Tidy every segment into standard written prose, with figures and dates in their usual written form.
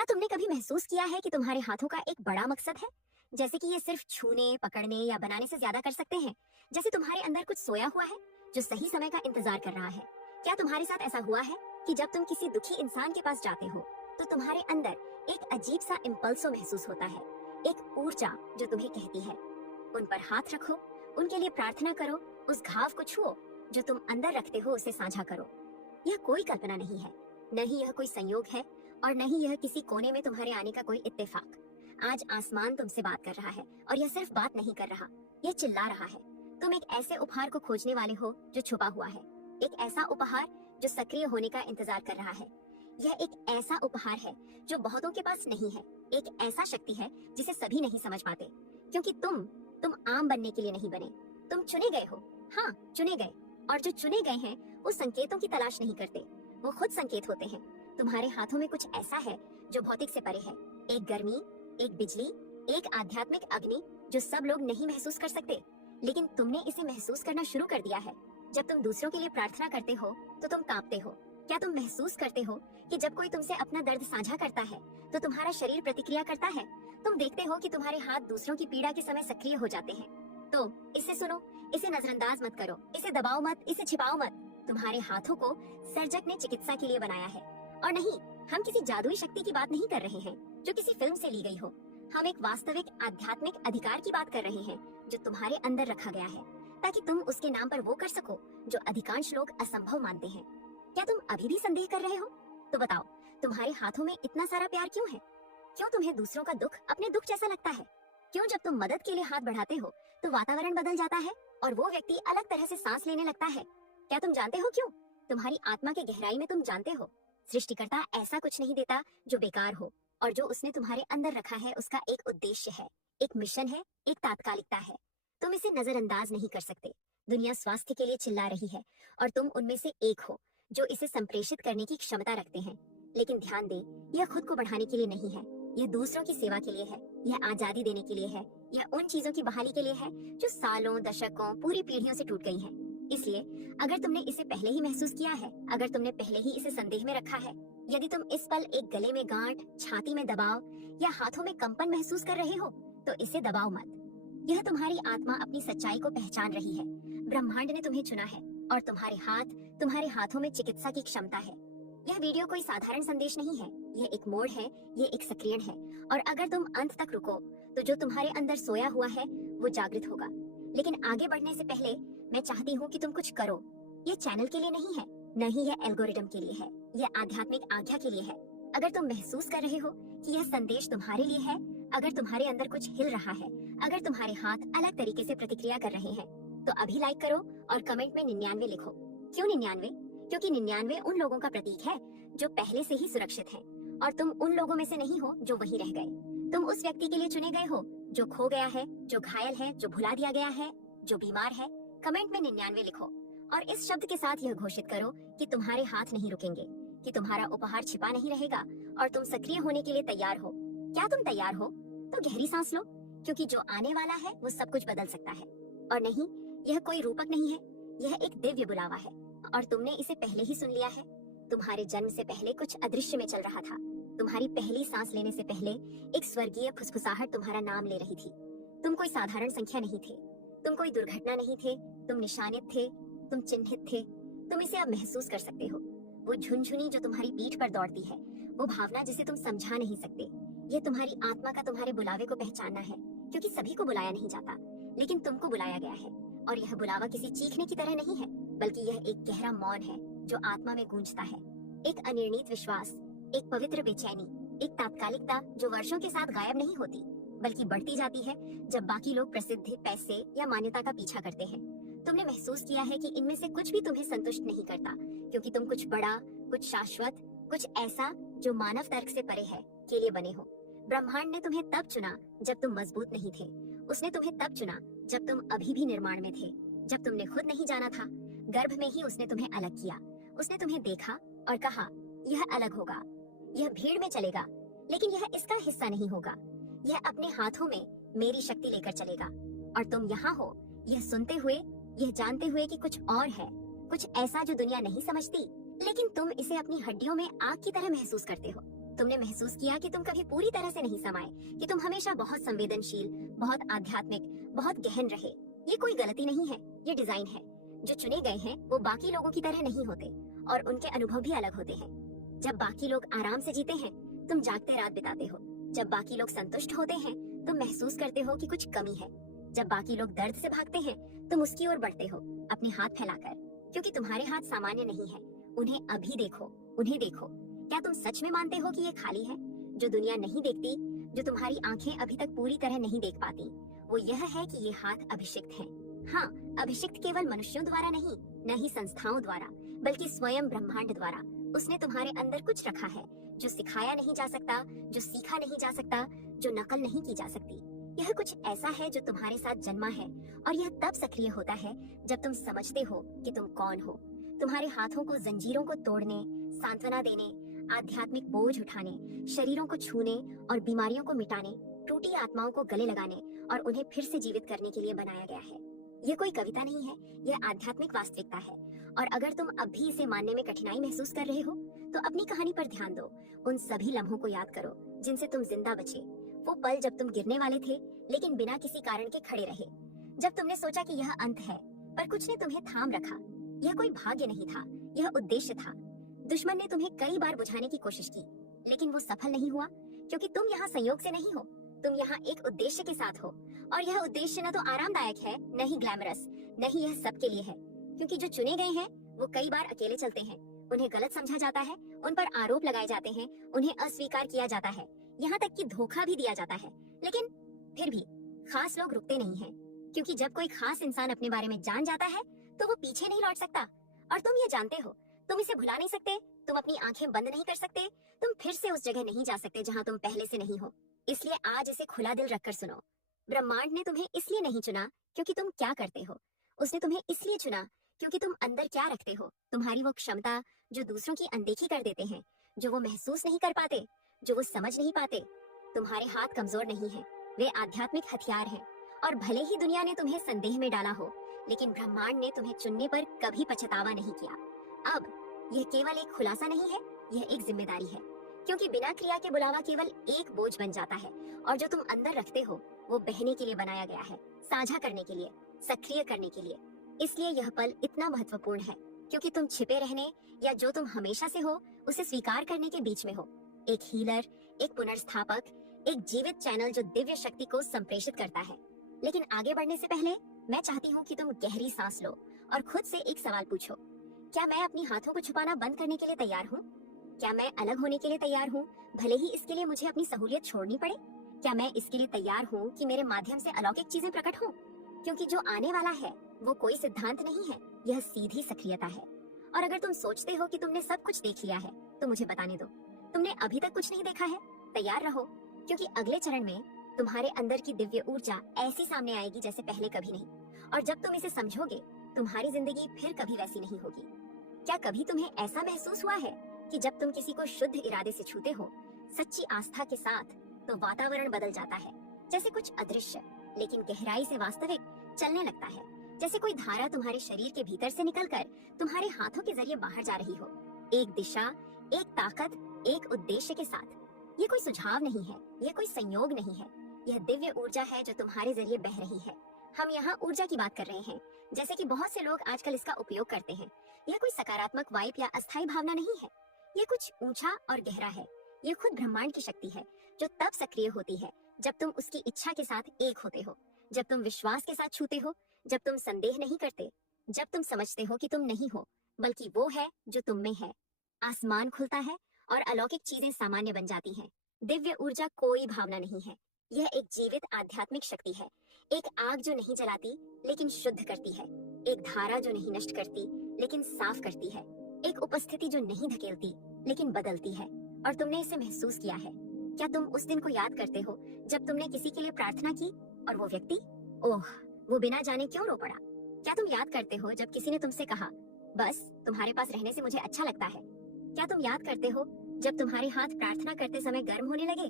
क्या तुमने कभी महसूस किया है कि तुम्हारे हाथों का एक बड़ा मकसद है? जैसे कि ये सिर्फ छूने, पकड़ने या बनाने से ज्यादा कर सकते हैं। जैसे तुम्हारे अंदर कुछ सोया हुआ है जो सही समय का इंतजार कर रहा है। क्या तुम्हारे साथ ऐसा हुआ है कि जब तुम किसी दुखी इंसान के पास जाते हो तो तुम्हारे अंदर एक अजीब सा इम्पल्सो महसूस होता है, एक ऊर्जा जो तुम्हें कहती है उन पर हाथ रखो, उनके लिए प्रार्थना करो, उस घाव को छुओ जो तुम अंदर रखते हो उसे साझा करो। यह कोई कल्पना नहीं है, न ही यह कोई संयोग है और न ही यह किसी कोने में तुम्हारे आने का कोई इत्तेफाक। आज आसमान तुमसे बात कर रहा है और यह सिर्फ बात नहीं कर रहा, यह चिल्ला रहा है। तुम एक ऐसे उपहार को खोजने वाले हो जो छुपा हुआ है, एक ऐसा उपहार जो सक्रिय होने का इंतजार कर रहा है। यह एक ऐसा उपहार है जो बहुतों के पास नहीं है, एक ऐसा शक्ति है जिसे सभी नहीं समझ पाते, क्योंकि तुम आम बनने के लिए नहीं बने, तुम चुने गए हो। हाँ, चुने गए। और जो चुने गए हैं वो संकेतों की तलाश नहीं करते, वो खुद संकेत होते हैं। तुम्हारे हाथों में कुछ ऐसा है जो भौतिक से परे है, एक गर्मी, एक बिजली, एक आध्यात्मिक अग्नि जो सब लोग नहीं महसूस कर सकते, लेकिन तुमने इसे महसूस करना शुरू कर दिया है। जब तुम दूसरों के लिए प्रार्थना करते हो तो तुम कांपते हो। क्या तुम महसूस करते हो कि जब कोई तुमसे अपना दर्द साझा करता है तो तुम्हारा शरीर प्रतिक्रिया करता है? तुम देखते हो कि तुम्हारे हाथ दूसरों की पीड़ा के समय सक्रिय हो जाते हैं। तो इसे सुनो, इसे नजरअंदाज मत करो, इसे दबाओ मत, इसे छिपाओ मत। तुम्हारे हाथों को सर्जक ने चिकित्सा के लिए बनाया है। और नहीं, हम किसी जादुई शक्ति की बात नहीं कर रहे हैं जो किसी फिल्म से ली गई हो। हम एक वास्तविक आध्यात्मिक अधिकार की बात कर रहे हैं जो तुम्हारे अंदर रखा गया है, ताकि तुम उसके नाम पर वो कर सको जो अधिकांश लोग असंभव मानते हैं। क्या तुम अभी भी संदेह कर रहे हो? तो बताओ, तुम्हारे हाथों में इतना सारा प्यार क्यों है? क्यों तुम्हें दूसरों का दुख अपने दुख जैसा लगता है? क्यों जब तुम मदद के लिए हाथ बढ़ाते हो तो वातावरण बदल जाता है और वो व्यक्ति अलग तरह से सांस लेने लगता है? क्या तुम जानते हो क्यों? तुम्हारी आत्मा के गहराई में तुम जानते हो, सृष्टिकर्ता ऐसा कुछ नहीं देता जो बेकार हो, और जो उसने तुम्हारे अंदर रखा है उसका एक उद्देश्य है, एक मिशन है, एक तात्कालिकता है। तुम इसे नजरअंदाज नहीं कर सकते। दुनिया स्वास्थ्य के लिए चिल्ला रही है और तुम उनमें से एक हो जो इसे संप्रेषित करने की क्षमता रखते हैं। लेकिन ध्यान दें, यह खुद को बढ़ाने के लिए नहीं है, यह दूसरों की सेवा के लिए है, यह आजादी देने के लिए है, यह उन चीजों की बहाली के लिए है जो सालों, दशकों, पूरी पीढ़ियों से टूट गई हैं। इसलिए अगर तुमने इसे पहले ही महसूस किया है, अगर तुमने पहले ही इसे संदेह में रखा है, यदि तुम इस पल एक गले में गांठ, छाती में दबाव या हाथों में कंपन महसूस कर रहे हो, तो इसे दबाओ मत। यह तुम्हारी आत्मा अपनी सच्चाई को पहचान रही है। ब्रह्मांड ने तुम्हें चुना है और तुम्हारे हाथों में चिकित्सा की क्षमता है। यह वीडियो कोई साधारण संदेश नहीं है, यह एक मोड़ है, यह एक सक्रियण है। और अगर तुम अंत तक रुको तो जो तुम्हारे अंदर सोया हुआ है वो जागृत होगा। लेकिन आगे बढ़ने से पहले मैं चाहती हूँ कि तुम कुछ करो। ये चैनल के लिए नहीं है, न ही यह एल्गोरिदम के लिए है, यह आध्यात्मिक आज्ञा के लिए है। अगर तुम महसूस कर रहे हो कि यह संदेश तुम्हारे लिए है, अगर तुम्हारे अंदर कुछ हिल रहा है, अगर तुम्हारे हाथ अलग तरीके से प्रतिक्रिया कर रहे हैं, तो अभी लाइक करो और कमेंट में 99 लिखो। क्यों 99? क्योंकि 99 उन लोगों का प्रतीक है जो पहले से ही सुरक्षित हैं, और तुम उन लोगों में से नहीं हो जो वहीं रह गए। तुम उस व्यक्ति के लिए चुने गए हो जो खो गया है, जो घायल है, जो भुला दिया गया है, जो बीमार है। कमेंट में 99 लिखो और इस शब्द के साथ यह घोषित करो कि तुम्हारे हाथ नहीं रुकेंगे, कि तुम्हारा उपहार छिपा नहीं रहेगा और तुम सक्रिय होने के लिए तैयार हो। क्या तुम तैयार हो? तो गहरी सांस लो, क्योंकि जो आने वाला है वो सब कुछ बदल सकता है। और नहीं, यह कोई रूपक नहीं है, यह एक दिव्य बुलावा है और तुमने इसे पहले ही सुन लिया है। तुम्हारे जन्म से पहले कुछ अदृश्य में चल रहा था। तुम्हारी पहली सांस लेने से पहले एक स्वर्गीय फुसफुसाहट तुम्हारा नाम ले रही थी। तुम कोई साधारण संख्या नहीं थे, तुम कोई दुर्घटना नहीं थे, तुम निशानित थे, तुम चिन्हित थे। तुम इसे अब महसूस कर सकते हो, वो झुनझुनी जो तुम्हारी पीठ पर दौड़ती है, वो भावना जिसे तुम समझा नहीं सकते। ये तुम्हारी आत्मा का तुम्हारे बुलावे को पहचानना है, क्योंकि सभी को बुलाया नहीं जाता, लेकिन तुमको बुलाया गया है। और यह बुलावा किसी चीखने की तरह नहीं है, बल्कि यह एक गहरा मौन है जो आत्मा में गूंजता है। एक अनिर्णित विश्वास, एक पवित्र बेचैनी, एक तात्कालिकता जो वर्षों के साथ गायब नहीं होती, बल्कि बढ़ती जाती है जब बाकी लोग प्रसिद्धि, पैसे या मान्यता का पीछा करते हैं। तुमने महसूस किया है कि इनमें से कुछ भी तुम्हें संतुष्ट नहीं करता, क्योंकि तुम कुछ बड़ा, कुछ शाश्वत, कुछ ऐसा जो मानव तर्क से परे है के लिए बने हो। ब्रह्मांड ने तुम्हें तब चुना जब तुम मजबूत नहीं थे। उसने तुम्हें तब चुना जब तुम अभी भी निर्माण में थे, जब तुमने खुद नहीं जाना था। गर्भ में ही उसने तुम्हें अलग किया। उसने तुम्हें देखा और कहा, यह अलग होगा, यह भीड़ में चलेगा, लेकिन यह इसका हिस्सा नहीं होगा। यह अपने हाथों में मेरी शक्ति लेकर चलेगा। और तुम यहाँ हो, यह सुनते हुए, यह जानते हुए कि कुछ और है, कुछ ऐसा जो दुनिया नहीं समझती, लेकिन तुम इसे अपनी हड्डियों में आग की तरह महसूस करते हो। तुमने महसूस किया कि तुम कभी पूरी तरह से नहीं समाये, कि तुम हमेशा बहुत संवेदनशील, बहुत आध्यात्मिक, बहुत गहन रहे। ये कोई गलती नहीं है, ये डिजाइन है। जो चुने गए हैं वो बाकी लोगों की तरह नहीं होते और उनके अनुभव भी अलग होते हैं। जब बाकी लोग आराम से जीते हैं, तुम जागते रात बिताते हो। जब बाकी लोग संतुष्ट होते हैं, तुम महसूस करते हो कि कुछ कमी है। जब बाकी लोग दर्द से भागते हैं, तुम उसकी ओर बढ़ते हो, अपने हाथ फैलाकर, क्योंकि तुम्हारे हाथ सामान्य नहीं है। उन्हें अभी देखो, उन्हें देखो। क्या तुम सच में मानते हो कि ये खाली है? जो दुनिया नहीं देखती, जो तुम्हारी आंखें अभी तक पूरी तरह नहीं देख पाती, वो यह है कि ये हाथ अभिषिक्त हैं। हाँ, अभिषिक्त केवल मनुष्यों द्वारा नहीं, न ही संस्थाओं द्वारा, बल्कि स्वयं ब्रह्मांड द्वारा। उसने तुम्हारे अंदर कुछ रखा है जो सिखाया नहीं जा सकता, जो सीखा नहीं जा सकता, जो नकल नहीं की जा सकती। यह कुछ ऐसा है जो तुम्हारे साथ जन्मा है और यह तब सक्रिय होता है जब तुम समझते हो कि तुम कौन हो। तुम्हारे हाथों को जंजीरों को तोड़ने, सांत्वना देने, आध्यात्मिक बोझ उठाने, शरीरों को छूने और बीमारियों को मिटाने, टूटी आत्माओं को गले लगाने और उन्हें फिर से जीवित करने के लिए बनाया गया है। यह कोई कविता नहीं है, यह आध्यात्मिक वास्तविकता है। और अगर तुम अब भी इसे मानने में कठिनाई महसूस कर रहे हो, तो अपनी कहानी पर ध्यान दो। उन सभी लम्हों को याद करो जिनसे तुम जिंदा बचे। वो पल जब तुम गिरने वाले थे लेकिन बिना किसी कारण के खड़े रहे। जब तुमने सोचा कि यह अंत है, पर कुछ ने तुम्हें थाम रखा। यह कोई भाग्य नहीं था, यह उद्देश्य था। दुश्मन ने तुम्हें कई बार बुझाने की कोशिश की, लेकिन वो सफल नहीं हुआ, क्योंकि तुम यहाँ संयोग से नहीं हो, तुम यहाँ एक उद्देश्य के साथ हो। और यह उद्देश्य न तो आरामदायक है, न ही ग्लैमरस, न ही यह सबके लिए है। क्योंकि जो चुने गए हैं वो कई बार अकेले चलते हैं। उन्हें गलत समझा जाता है, उन पर आरोप लगाए जाते हैं, उन्हें अस्वीकार किया जाता है, यहाँ तक कि धोखा भी दिया जाता है। लेकिन फिर भी खास लोग रुकते नहीं हैं, क्योंकि जब कोई खास इंसान अपने बारे में जान जाता है तो वो पीछे नहीं लौट सकता। और तुम ये जानते हो, तुम इसे भुला नहीं सकते, तुम अपनी आंखें बंद नहीं कर सकते, तुम फिर से उस जगह नहीं जा सकते जहाँ तुम पहले से नहीं हो। इसलिए आज इसे खुला दिल रखकर सुनो। ब्रह्मांड ने तुम्हें इसलिए नहीं चुना क्योंकि तुम क्या करते हो, उसने तुम्हें इसलिए चुना क्योंकि तुम अंदर क्या रखते हो। तुम्हारी वो क्षमता जो दूसरों की अनदेखी कर देते हैं, जो वो महसूस नहीं कर पाते, जो वो समझ नहीं पाते। तुम्हारे हाथ कमजोर नहीं हैं, वे आध्यात्मिक हथियार हैं। और भले ही दुनिया ने तुम्हें संदेह में डाला हो, लेकिन ब्रह्मांड ने तुम्हें चुनने पर कभी पछतावा नहीं किया। अब यह केवल एक खुलासा नहीं है, यह एक जिम्मेदारी है। क्योंकि बिना क्रिया के बुलावा केवल एक बोझ बन जाता है, और जो तुम अंदर रखते हो वो बहने के लिए बनाया गया है, साझा करने के लिए, सक्रिय करने के लिए। इसलिए यह पल इतना महत्वपूर्ण है, क्योंकि तुम छिपे रहने या जो तुम हमेशा से हो उसे स्वीकार करने के बीच में हो। एक हीलर, एक पुनर्स्थापक, एक जीवित चैनल जो दिव्य शक्ति को संप्रेषित करता है। लेकिन आगे बढ़ने से पहले मैं चाहती हूँ कि तुम गहरी सांस लो और खुद से एक सवाल पूछो। क्या मैं अपनी हाथों को छुपाना बंद करने के लिए तैयार हूँ? क्या मैं अलग होने के लिए तैयार हूँ, भले ही इसके लिए मुझे अपनी सहूलियत छोड़नी पड़े? क्या मैं इसके लिए तैयार हूँ कि मेरे माध्यम से अलौकिक चीजें प्रकट हों? क्योंकि जो आने वाला है वो कोई सिद्धांत नहीं है, यह सीधी सक्रियता है। और अगर तुम सोचते हो कि तुमने सब कुछ देख लिया है, तो मुझे बताने दो, तुमने अभी तक कुछ नहीं देखा है। तैयार रहो, क्योंकि अगले चरण में तुम्हारे अंदर की दिव्य ऊर्जा ऐसी सामने आएगी जैसे पहले कभी नहीं। और जब तुम इसे समझोगे, तुम्हारी जिंदगी फिर कभी वैसी नहीं होगी। क्या कभी तुम्हें ऐसा महसूस हुआ है कि जब तुम किसी को शुद्ध इरादे से छूते हो, सच्ची आस्था के साथ, तो वातावरण बदल जाता है, जैसे कुछ अदृश्य लेकिन गहराई से वास्तविक चलने लगता है। जैसे कोई धारा तुम्हारे शरीर के भीतर से निकलकर तुम्हारे हाथों के जरिए बाहर जा रही हो, एक दिशा, एक ताकत, एक उद्देश्य के साथ। ये कोई सुझाव नहीं है, यह कोई संयोग नहीं है, यह दिव्य ऊर्जा है जो तुम्हारे जरिए बह रही है। हम यहाँ ऊर्जा की बात कर रहे हैं, जैसे कि बहुत से लोग आजकल इसका उपयोग करते हैं। यह कोई सकारात्मक वाइब या अस्थायी भावना नहीं है, ये कुछ ऊंचा और गहरा है। ये खुद ब्रह्मांड की शक्ति है, जो तब सक्रिय होती है जब तुम उसकी इच्छा के साथ एक होते हो, जब तुम विश्वास के साथ छूते हो, जब तुम संदेह नहीं करते, जब तुम समझते हो कि तुम नहीं हो बल्कि वो है जो तुम में है। आसमान खुलता है और अलौकिक चीजें सामान्य बन जाती हैं। दिव्य ऊर्जा कोई भावना नहीं है, यह एक जीवित आध्यात्मिक शक्ति है। एक आग जो नहीं जलाती लेकिन शुद्ध करती है, एक धारा जो नहीं नष्ट करती लेकिन साफ करती है, एक उपस्थिति जो नहीं धकेलती लेकिन बदलती है। और तुमने इसे महसूस किया है। क्या तुम उस दिन को याद करते हो जब तुमने किसी के लिए प्रार्थना की और वो व्यक्ति, ओह, वो बिना जाने क्यों रो पड़ा? क्या तुम याद करते हो जब किसी ने तुमसे कहा, बस तुम्हारे पास रहने से मुझे अच्छा लगता है? क्या तुम याद करते हो जब तुम्हारे हाथ प्रार्थना करते समय गर्म होने लगे?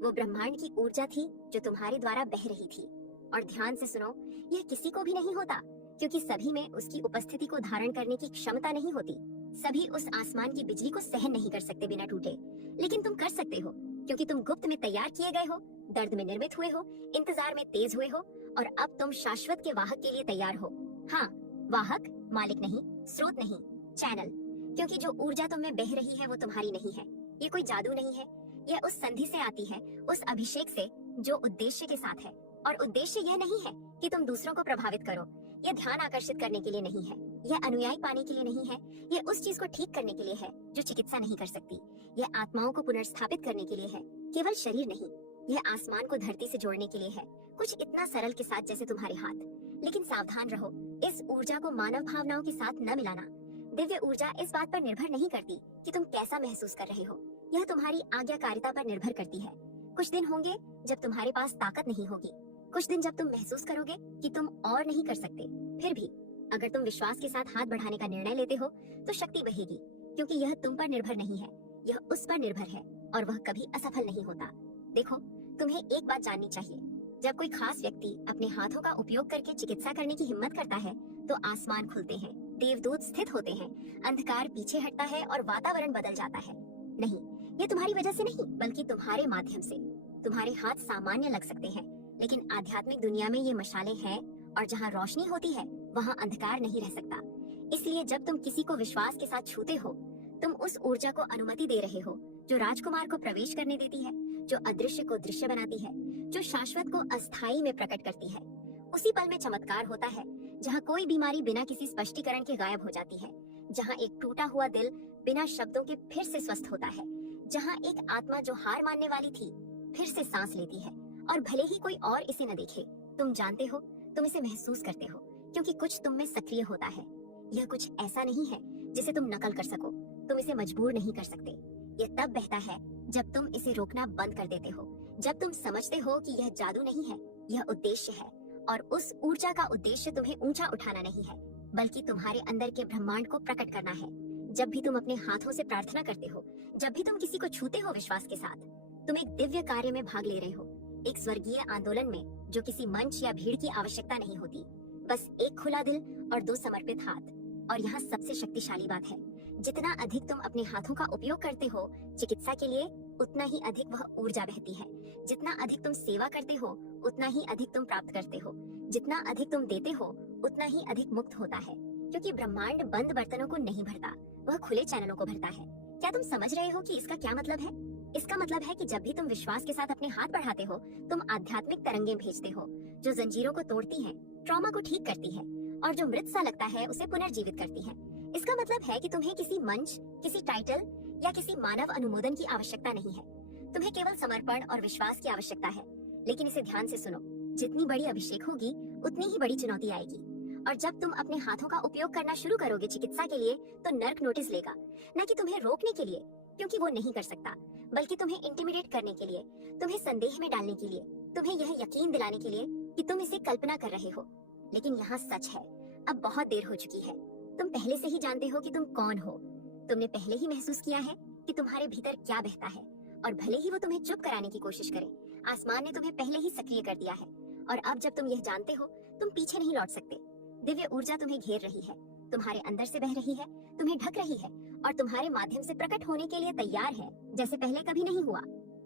वो ब्रह्मांड की ऊर्जा थी जो तुम्हारे द्वारा बह रही थी। और ध्यान से सुनो, यह किसी को भी नहीं होता, क्योंकि सभी में उसकी उपस्थिति को धारण करने की क्षमता नहीं होती। सभी उस आसमान की बिजली को सहन नहीं कर सकते बिना टूटे, लेकिन तुम कर सकते हो क्योंकि तुम गुप्त में तैयार किए गए हो, दर्द में निर्मित हुए हो, इंतजार में तेज हुए हो और अब तुम शाश्वत के वाहक के लिए तैयार हो। हाँ, वाहक, मालिक नहीं, स्रोत नहीं, चैनल। क्योंकि जो ऊर्जा तुम में बह रही है वो तुम्हारी नहीं है, ये कोई जादू नहीं है, यह उस संधि से आती है, उस अभिषेक से जो उद्देश्य के साथ है। और उद्देश्य यह नहीं है कि तुम दूसरों को प्रभावित करो, यह ध्यान आकर्षित करने के लिए नहीं है, यह अनुयायी पाने के लिए नहीं है, यह उस चीज को ठीक करने के लिए है जो चिकित्सा नहीं कर सकती। यह आत्माओं को पुनर्स्थापित करने के लिए है, केवल शरीर नहीं। यह आसमान को धरती से जोड़ने के लिए है, कुछ इतना सरल के साथ जैसे तुम्हारे हाथ। लेकिन सावधान रहो, इस ऊर्जा को मानव भावनाओं के साथ न मिलाना। दिव्य ऊर्जा इस बात पर निर्भर नहीं करती कि तुम कैसा महसूस कर रहे हो, यह तुम्हारी आज्ञाकारिता पर निर्भर करती है। कुछ दिन होंगे जब तुम्हारे पास ताकत नहीं होगी, कुछ दिन जब तुम महसूस करोगे कि तुम और नहीं कर सकते। फिर भी अगर तुम विश्वास के साथ हाथ बढ़ाने का निर्णय लेते हो तो शक्ति बहेगी, क्योंकि यह तुम पर निर्भर नहीं है, यह उस पर निर्भर है और वह कभी असफल नहीं होता। देखो, तुम्हें एक बात जाननी चाहिए, जब कोई खास व्यक्ति अपने हाथों का उपयोग करके चिकित्सा करने की हिम्मत करता है तो आसमान खुलते हैं, देवदूत स्थित होते हैं, अंधकार पीछे हटता है और वातावरण बदल जाता है। नहीं, ये तुम्हारी वजह से नहीं, बल्कि तुम्हारे माध्यम से। तुम्हारे हाथ सामान्य लग सकते हैं, लेकिन आध्यात्मिक दुनिया में ये मशालें हैं और जहाँ रोशनी होती है वहाँ अंधकार नहीं रह सकता। इसलिए जब तुम किसी को विश्वास के साथ छूते हो, तुम उस ऊर्जा को अनुमति दे रहे हो जो राजकुमार को प्रवेश करने देती है, जो अदृश्य को दृश्य बनाती है, जो शाश्वत को अस्थायी में प्रकट करती है। उसी पल में चमत्कार होता है जहाँ कोई बीमारी बिना किसी स्पष्टीकरण के गायब हो जाती है, जहाँ एक टूटा हुआ दिल बिना शब्दों के फिर से स्वस्थ होता है, जहाँ एक आत्मा जो हार मानने वाली थी फिर से सांस लेती है। और भले ही कोई और इसे न देखे, तुम जानते हो, तुम इसे महसूस करते हो, क्योंकि कुछ तुम में सक्रिय होता है। यह कुछ ऐसा नहीं है जिसे तुम नकल कर सको, तुम इसे मजबूर नहीं कर सकते। यह तब बहता है जब तुम इसे रोकना बंद कर देते हो, जब तुम समझते हो कि यह जादू नहीं है, यह उद्देश्य है। और उस ऊर्जा का उद्देश्य तुम्हें ऊंचा उठाना नहीं है, बल्कि तुम्हारे अंदर के ब्रह्मांड को प्रकट करना है। जब भी तुम अपने हाथों से प्रार्थना करते हो, जब भी तुम किसी को छूते हो विश्वास के साथ, तुम एक दिव्य कार्य में भाग ले रहे हो, एक स्वर्गीय आंदोलन में जो किसी मंच या भीड़ की आवश्यकता नहीं होती, बस एक खुला दिल और दो समर्पित हाथ। और यहाँ सबसे शक्तिशाली बात है, जितना अधिक तुम अपने हाथों का उपयोग करते हो चिकित्सा के लिए, उतना ही अधिक वह ऊर्जा बहती है। जितना अधिक तुम सेवा करते हो, उतना ही अधिक तुम प्राप्त करते हो। जितना अधिक तुम देते हो, उतना ही अधिक मुक्त होता है, क्योंकि ब्रह्मांड बंद बर्तनों को नहीं भरता, वह खुले चैनलों को भरता है। क्या तुम समझ रहे हो कि इसका क्या मतलब है? इसका मतलब है कि जब भी तुम विश्वास के साथ अपने हाथ बढ़ाते हो, तुम आध्यात्मिक तरंगें भेजते हो जो जंजीरों को तोड़ती हैं, ट्रॉमा को ठीक करती है और जो मृत सा लगता है उसे पुनर्जीवित करती है। इसका मतलब है कि तुम्हें किसी मंच, किसी टाइटल या किसी मानव अनुमोदन की आवश्यकता नहीं है, तुम्हें केवल समर्पण और विश्वास की आवश्यकता है। लेकिन इसे ध्यान से सुनो, जितनी बड़ी अभिषेक होगी उतनी ही बड़ी चुनौती आएगी। और जब तुम अपने हाथों का उपयोग करना शुरू करोगे चिकित्सा के लिए, तो नर्क नोटिस लेगा, न कि तुम्हें रोकने के लिए, क्योंकि वो नहीं कर सकता, बल्कि तुम्हें इंटिमिडेट करने के लिए, तुम्हें संदेह में डालने के लिए, तुम्हें यह यकीन दिलाने के लिए कि तुम इसे कल्पना कर रहे हो। लेकिन यहाँ सच है, अब बहुत देर हो चुकी है। तुम पहले से ही जानते हो कि तुम कौन हो। तुमने पहले ही महसूस किया है कि तुम्हारे भीतर क्या बहता है, और भले ही वो तुम्हें चुप कराने की कोशिश करे, आसमान ने तुम्हें पहले ही सक्रिय कर दिया है। और अब जब तुम यह जानते हो, तुम पीछे नहीं लौट सकते। दिव्य ऊर्जा तुम्हें घेर रही है, तुम्हारे अंदर से बह रही है, तुम्हें ढक रही है और तुम्हारे माध्यम से प्रकट होने के लिए तैयार है, जैसे पहले कभी नहीं हुआ।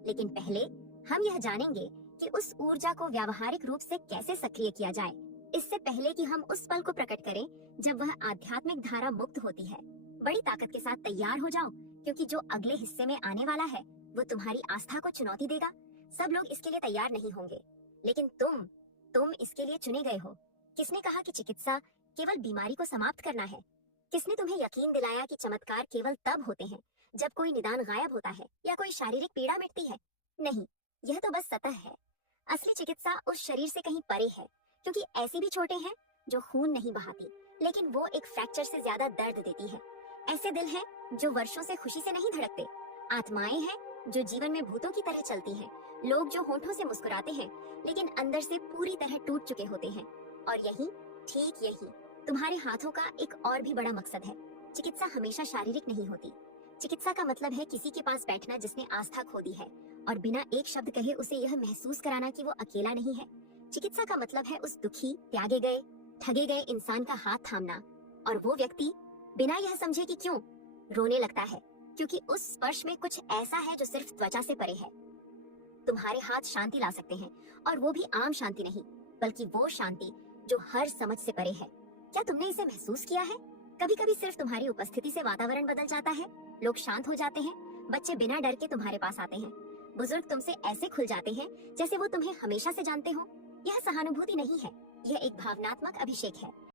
लेकिन पहले हम यह जानेंगे कि उस ऊर्जा को व्यावहारिक रूप से कैसे सक्रिय किया जाए, इससे पहले कि हम उस पल को प्रकट करें जब वह आध्यात्मिक धारा मुक्त होती है। बड़ी ताकत के साथ तैयार हो जाओ, क्योंकि जो अगले हिस्से में आने वाला है वो तुम्हारी आस्था को चुनौती देगा। सब लोग इसके लिए तैयार नहीं होंगे, लेकिन तुम इसके लिए चुने गए हो। किसने कहा कि चिकित्सा केवल बीमारी को समाप्त करना है? किसने तुम्हें यकीन दिलाया कि चमत्कार केवल तब होते हैं जब कोई निदान गायब होता है या कोई शारीरिक पीड़ा मिटती है? नहीं, यह तो बस सतह है। असली चिकित्सा उस शरीर से कहीं परे है, क्योंकि ऐसी भी छोटे हैं जो खून नहीं बहाती, लेकिन वो एक फ्रैक्चर से ज्यादा दर्द देती है। ऐसे दिल हैं जो वर्षों से खुशी से नहीं धड़कते, आत्माएं हैं जो जीवन में भूतों की तरह चलती हैं, लोग जो होठों से मुस्कुराते हैं लेकिन अंदर से पूरी तरह टूट चुके होते हैं। और यही, ठीक यही तुम्हारे हाथों का एक और भी बड़ा मकसद है। चिकित्सा हमेशा शारीरिक नहीं होती। चिकित्सा का मतलब है किसी के पास बैठना जिसने आस्था खो दी है और बिना एक शब्द कहे उसे यह महसूस कराना कि वो अकेला नहीं है। चिकित्सा का मतलब है उस दुखी, त्यागे गए, ठगे गए इंसान का हाथ थामना, और वो व्यक्ति बिना यह समझे कि क्यों रोने लगता है, क्योंकि उस स्पर्श में कुछ ऐसा है जो सिर्फ त्वचा से परे है। तुम्हारे हाथ शांति ला सकते हैं, और वो भी आम शांति नहीं, बल्कि वो शांति जो हर समझ से परे है। क्या तुमने इसे महसूस किया है? कभी कभी सिर्फ तुम्हारी उपस्थिति से वातावरण बदल जाता है। लोग शांत हो जाते हैं, बच्चे बिना डर के तुम्हारे पास आते हैं, बुजुर्ग तुमसे ऐसे खुल जाते हैं जैसे वो तुम्हें हमेशा से जानते हो। यह सहानुभूति नहीं है, यह एक भावनात्मक अभिषेक है।